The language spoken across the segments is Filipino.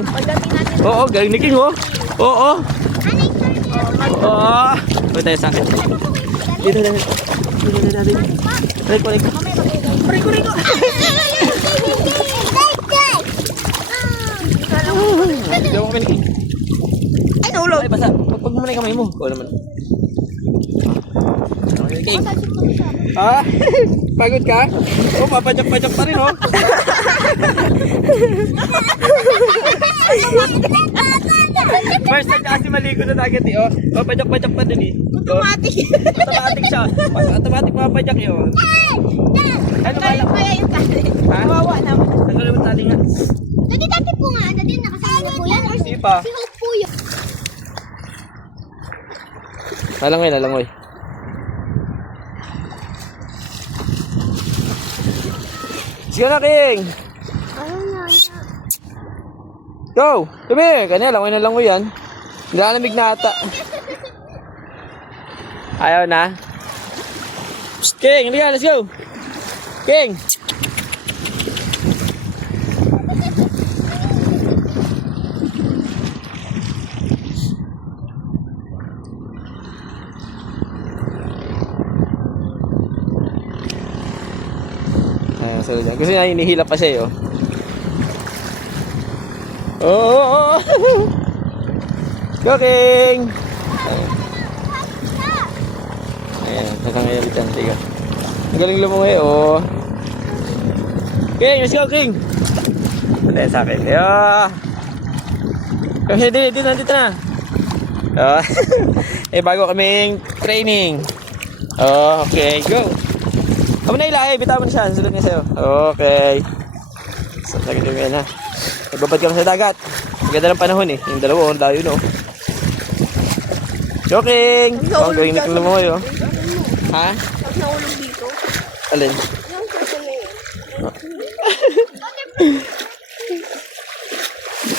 King. Pagdating natin. Oo, galing ni King, oh. Oo. Oo. Pwede tayo sa akin. Dito, dito. Dito, dito. Reko. Reko. Hindi mo kami ni King. Ay, nahulog. Ay, basta. Pag muna yung kamay mo. Oo naman. King. Ha? Pagod ka? Oh, papajak-pajak pa rin, oh. First time kasi maligo na dagat, eh, oh. Papajak-pajak pa din, eh. Automatic. Automatic siya. Automatic papajak, eh, oh. Ano ba lang? Kaya yung tali. Ha? Kawawa naman. Ano naman tali nga? Dati po nga, dati nakasama na po yan. Or Hindi pa. si Hope po yun. Nalangoy. Sige na, King. Go! Tumi! Kanya, langoy na langoy yan. Nilalamig na ata. Ayaw na? Psst, King! Hindi ka, let's go! King! Ayan, sunod yan. Kasi hinihilap pa siya, oh. Oh! Go, King! Ayan, nakangayalit yan. Tiga. Ang galing lumungi, oh. King, let's go, King! Pwede sa akin. Kasi dito na. Oh. Eh, bago kaming training. Oh, okay, go! Kamu na ilay, bitaw mo na siya. Sunod niya sa'yo. Okay. So, sagad yung yan, ha. Nagbabad kami sa dagat. Maganda ng panahon, eh. Yung dalawa, ang layo, no. Joking! Oh, gawin na kong lumungoy, oh. Ha? Pag naulog dito. Alin? Yung kusunod.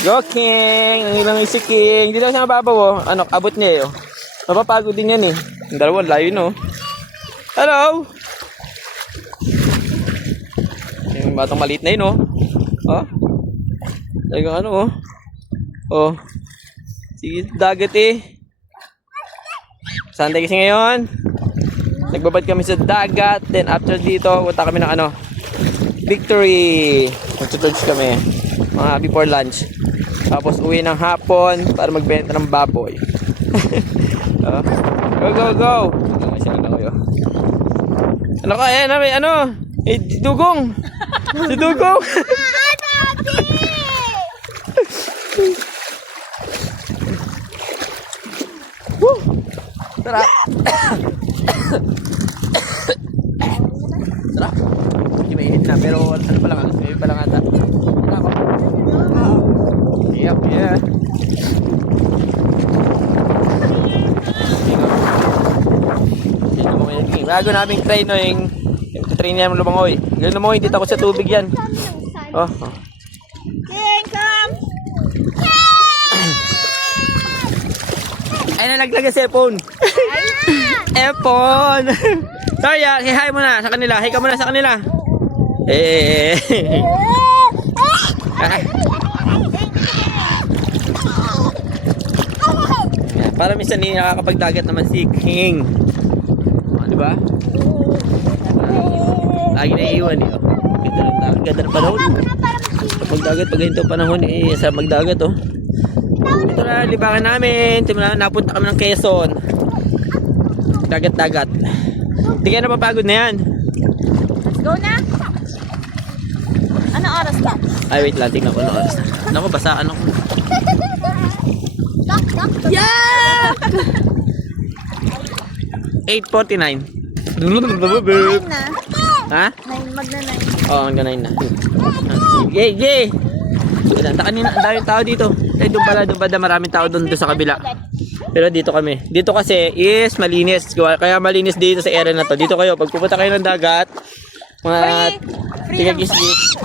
Joking! Ang ilang si King. Dito siya mababaw, oh. Ano, abot niya, eh, oh. Mapapagod din yan, eh. Yung dalawa, layo, no. Hello! Yung batang maliit na yun, oh. Oh. Talagang ano, oh. Oh. Sige, dagat, eh. Sunday kasi ngayon. Nagbabad kami sa dagat. Then after dito, punta kami ng ano, Victory. Magtutulods kami. Mga before lunch. Tapos uwi ng hapon para magbenta ng baboy. Oh. Go. Ano ka, eh, may ano? Eh, dugong. Si Dugong. Tara. Tara. Hindi mainit na, pero ano pa lang, may pa lang ata. Yep, yeah. Bago naming training, train niya ng lumangoy. Ganun lumangoy, dito ako sa tubig yan. Oh. King, come! Ay, nalaglag ang cellphone. Epon. Sorry, hi mo na sa kanila. Hi ka muna sa kanila. Para minsan hindi nakakapagdagat naman si King. Diba? Lagi na iiwan, eh. Ganda ng panahon. Pagdagat, pag ganito panahon, eh, sa magdagat, oh. Ito na, libangan namin. Napunta kami ng Quezon. Dagat-dagat. Hindi ka napapagod na yan. Let's go na. Anong oras na? Ay, wait lang. Tingnan ko na oras na. Naku, basa, ano. Yeah! 8:49. 9 na. Ha? 9, magna 9. Oo, hanggang 9 na. Yay! Kanina, ang daming tao dito. Eh, doon pala maraming tao doon sa kabila. Pero dito kami. Dito kasi is malinis. Kaya malinis dito sa area na to. Dito kayo, pag pupunta kayo ng dagat, mga tigagis-gis,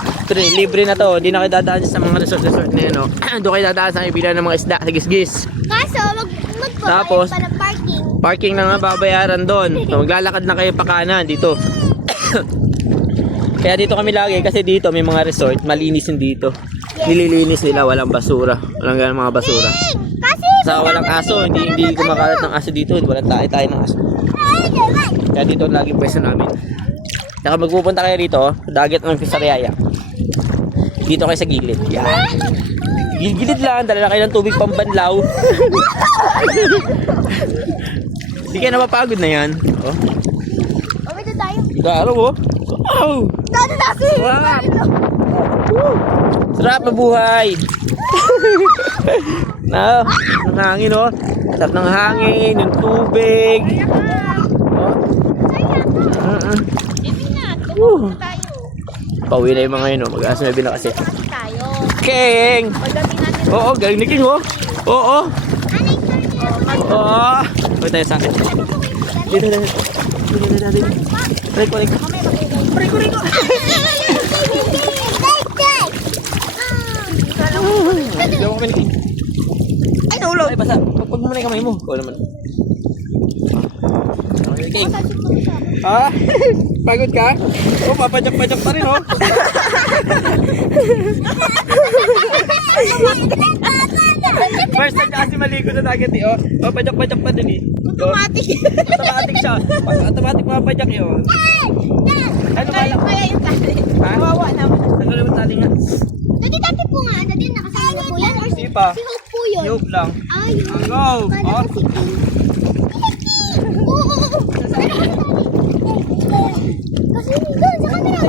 libre na to. Hindi na kayo dadaan sa mga resort na yun, no? Doon kayo dadaan sa ibilan ng mga isda, tigis-gis. Kaso, Tapos, para parking. parking na nga babayaran doon. So, maglalakad na kayo pa kanan dito. Kaya dito kami lagi kasi dito may mga resort, malinis din dito. nililinis nila, walang basura. Walang ganang mga basura. Kasi, Sa walang aso, hindi kumakalat ng aso dito. Walang tayo ng aso. Kaya dito ang laging pwesto namin. Saka magpupunta kayo rito, dagat ng Pisariaya. Dito kayo sa gilid. Yan. Gilid lang, dala na kayo ng tubig pambanlaw. Hindi kayo napapagod na yan. Oh. uwi na tayo. Garo oh. Wow! Dado na si. Sarap! Sarap na buhay! Na, ang hangin oh. Sarap ng hangin, yung tubig. Oh. Hindi na. Woo. Tumakbo tayo. Pauwi na yung mga yun oh. Mag-alas 9 na kasi. Kasi tayo. King! Pagdating natin. Oo, galing ni King oh. Oo. Oo. Huwag tayo sa akin. Dito na. Dito na natin. Balik ko. Riko. Diyan mo kami ni King. Ay, nahulog. Ay, basa. Pagpag mo na yung kamay mo. Oo naman. King. Ha? Pagod ka? Oh, papajak-pajak pa rin oh. First time kasi maligo sa dagat eh oh. Papajak-pajak pa din eh. Automatic. Automatic siya. Pag automatic mapajak yun. Ano ba lang? Kaya yung tali. Ha? Kawawa naman. Ano naman tali nga? Dati dati po nga, dati nakasama niyo po yan. Or Hindi pa. si Hope po yun. Joke lang. Ayun. Go! Kala Oh. ko si King. Oo. Kasi doon, sa kanila.